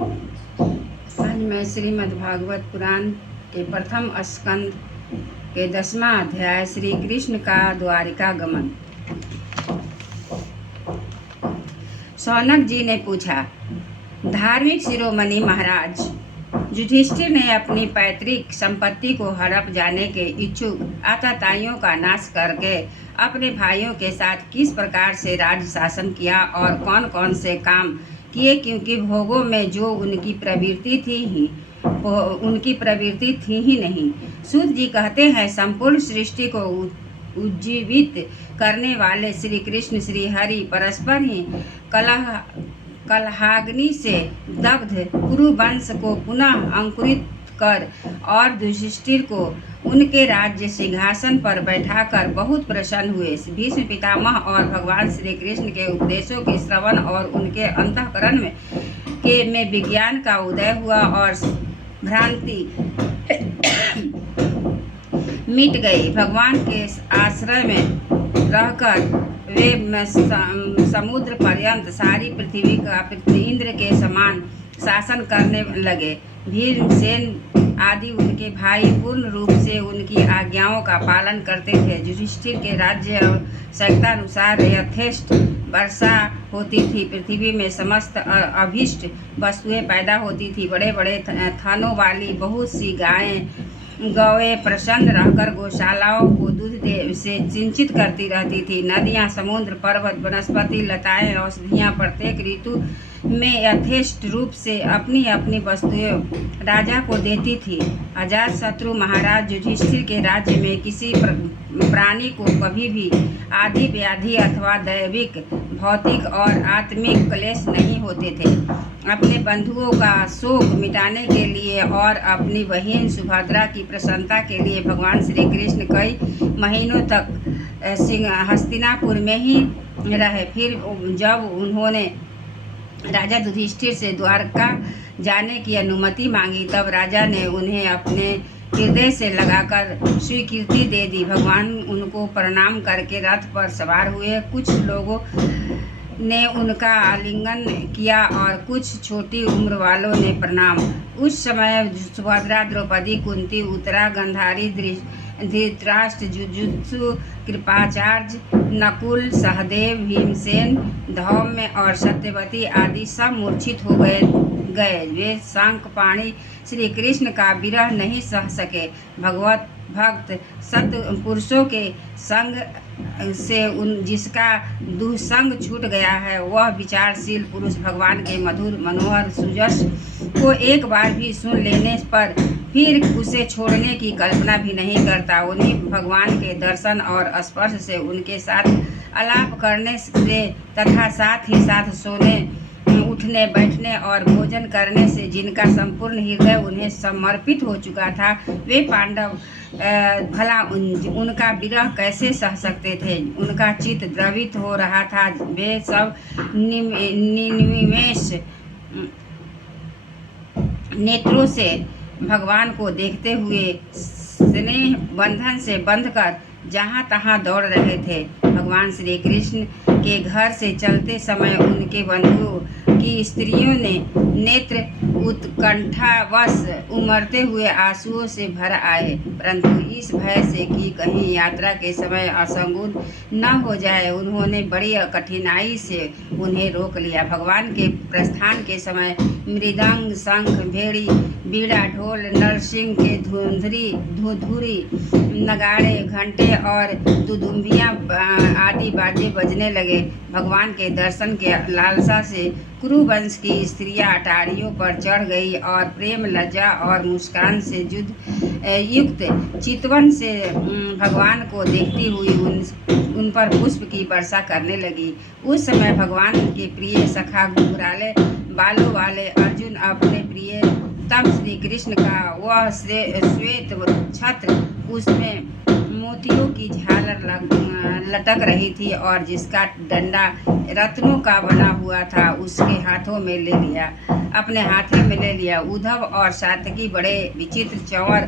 आज मैं श्रीमद् भागवत पुराण के प्रथम स्कंद के 10वां अध्याय श्री कृष्ण का द्वारिका गमन। शौनक जी ने पूछा, धार्मिक शिरोमणि महाराज, युधिष्ठिर ने अपनी पैतृक संपत्ति को हड़प जाने के इच्छुक आतताइयों का नाश करके अपने भाइयों के साथ किस प्रकार से राज्य शासन किया और कौन कौन से काम किए, क्योंकि भोगों में जो उनकी प्रवृत्ति थी ही नहीं। सूत जी कहते हैं, संपूर्ण सृष्टि को उज्जीवित करने वाले श्री कृष्ण श्री हरि परस्पर ही कलहाग्नि से दग्ध कुरु वंश को पुनः अंकुरित कर और युधिष्ठिर को उनके राज्य सिंहासन पर बैठाकर बहुत प्रसन्न हुए। भीष्म पितामह और भगवान श्री कृष्ण के उपदेशों के श्रवण और उनके अंतःकरण में विज्ञान का उदय हुआ और भ्रांति मिट गई। भगवान के आश्रय में रहकर वे समुद्र पर्यंत सारी पृथ्वी का इंद्र के समान शासन करने लगे। भीमसेन आदि उनके भाई पूर्ण रूप से उनकी आज्ञाओं का पालन करते थे। युधिष्ठिर के राज्य आवश्यकतानुसार यथेष्ट वर्षा होती थी। पृथ्वी में समस्त अभीष्ट वस्तुएं पैदा होती थी। बड़े बड़े थनों वाली बहुत सी गौएं प्रसन्न रहकर गौशालाओं को दूध से सिंचित करती रहती थी। नदियां, समुद्र, पर्वत, वनस्पति, लताएं, औषधियां प्रत्येक ऋतु में यथेष्ट रूप से अपनी अपनी वस्तुएं राजा को देती थी। अजातशत्रु महाराज युधिष्ठिर के राज्य में किसी प्राणी को कभी भी आदि व्याधि अथवा दैविक, भौतिक और आत्मिक क्लेश नहीं होते थे। अपने बंधुओं का शोक मिटाने के लिए और अपनी बहन सुभद्रा की प्रसन्नता के लिए भगवान श्री कृष्ण कई महीनों तक हस्तिनापुर में ही रहे। फिर जब उन्होंने राजा युधिष्ठिर से द्वारका जाने की अनुमति मांगी, तब राजा ने उन्हें अपने हृदय से लगाकर स्वीकृति दे दी। भगवान उनको प्रणाम करके रथ पर सवार हुए। कुछ लोगों ने उनका आलिंगन किया और कुछ छोटी उम्र वालों ने प्रणाम। उस समय सुभद्रा, द्रौपदी, कुंती, उत्तरा, गांधारी, धृतराष्ट्र, जुजुत्सु, कृपाचार्य, नकुल, सहदेव, भीमसेन, धौम्य और सत्यवती आदि सब मूर्छित हो गए। वे शंखपाणि श्री कृष्ण का विरह नहीं सह सके। भगवत भक्त सत्य पुरुषों के संग से जिसका दुसंग छूट गया है, वह विचारशील पुरुष भगवान के मधुर मनोहर सुजस को एक बार भी सुन लेने पर फिर उसे छोड़ने की कल्पना भी नहीं करता। उन्हीं भगवान के दर्शन और स्पर्श से, उनके साथ आलाप करने से तथा साथ ही साथ सोने, उठने, बैठने और भोजन करने से जिनका संपूर्ण हृदय उन्हें समर्पित हो चुका था, वे पांडव भला उनका विरह कैसे सह सकते थे। उनका चित्त द्रवित हो रहा था। वे सब निमेष नेत्रों से भगवान को देखते हुए स्नेह बंधन से बंधकर जहाँ तहाँ दौड़ रहे थे। भगवान श्री कृष्ण के घर से चलते समय उनके बंधुओं की स्त्रियों ने नेत्र उत्कंठावश उमड़ते हुए आंसुओं से भर आए, परंतु इस भय से कि कहीं यात्रा के समय असंगुन न हो जाए, उन्होंने बड़ी कठिनाई से उन्हें रोक लिया। भगवान के प्रस्थान के समय मृदंग, शंख, भेड़ी, बीड़ा, ढोल, नरसिंह के धुधुरी, नगाड़े, घंटे और दुदुम्बियाँ आदि बाजे बजने लगे। भगवान के दर्शन के लालसा से कुरुवंश की स्त्रियां अटारियों पर चढ़ गई और प्रेम, लज्जा और मुस्कान से युक्त चितवन से भगवान को देखती हुई उन पर पुष्प की वर्षा करने लगी। उस समय भगवान के प्रिय सखा घुंघराले बालों वाले अर्जुन अपने प्रिय तम श्री कृष्ण का वह श्वेत छत्र, उसमें मोतियों की झालर लटक रही थी और जिसका डंडा रत्नों का बना हुआ था, उसके हाथों में ले लिया, अपने हाथों में ले लिया। उद्धव और सात्यकी बड़े विचित्र चंवर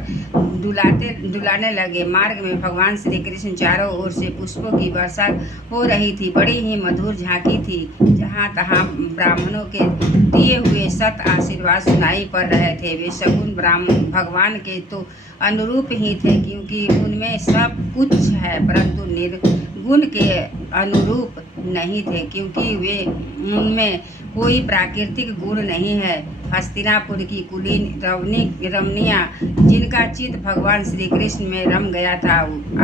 डुलाने लगे। मार्ग में भगवान श्री कृष्ण चारों ओर से पुष्पों की वर्षा हो रही थी। बड़ी ही मधुर झांकी थी। जहाँ तहाँ ब्राह्मणों के दिए हुए सत आशीर्वाद आशीर्वाद सुनाई पड़ रहे थे वे सगुण ब्राह्मण भगवान के तो अनुरूप ही थे, क्योंकि उनमें सब कुछ है, परंतु निर्गुण के अनुरूप नहीं थे, क्योंकि वे उनमें कोई प्राकृतिक गुण नहीं है। हस्तिनापुर की कुलीन रमणियाँ जिनका चित्त भगवान श्री कृष्ण में रम गया था,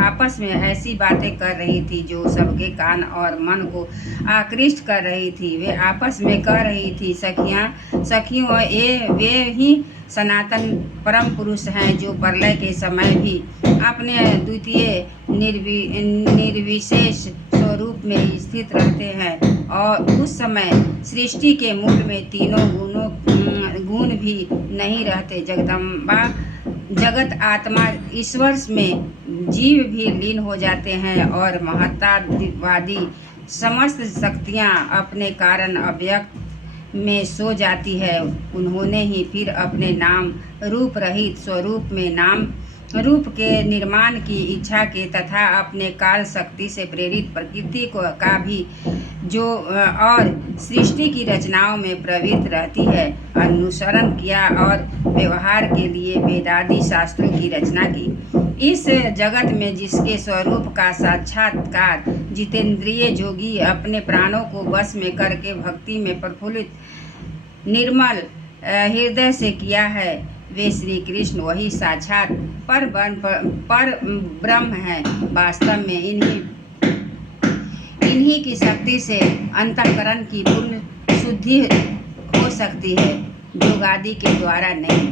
आपस में ऐसी बातें कर रही थी जो सबके कान और मन को आकृष्ट कर रही थी। वे आपस में कह रही थी, सखियों, ये वे ही सनातन परम पुरुष हैं जो प्रलय के समय भी अपने द्वितीय निर्विशेष स्वरूप में स्थित रहते हैं, और उस समय सृष्टि के मूल में तीनों गुण भी नहीं रहते। जगदम्बा जगत आत्मा ईश्वर में जीव भी लीन हो जाते हैं और महत्तावादी समस्त शक्तियाँ अपने कारण अव्यक्त में सो जाती है। उन्होंने ही फिर अपने नाम रूप रहित स्वरूप में नाम रूप के निर्माण की इच्छा के तथा अपने काल शक्ति से प्रेरित प्रकृति को का भी जो और सृष्टि की रचनाओं में प्रवृत्त रहती है अनुसरण किया और व्यवहार के लिए वेदादि शास्त्रों की रचना की। इस जगत में जिसके स्वरूप का साक्षात्कार जितेंद्रिय जोगी अपने प्राणों को वश में करके भक्ति में प्रफुल्लित निर्मल हृदय से किया है, वे श्री कृष्ण वही साक्षात पर ब्रह्म है। वास्तव में इन्हीं की शक्ति से अंतःकरण की पूर्ण शुद्धि हो सकती है, योगादि के द्वारा नहीं।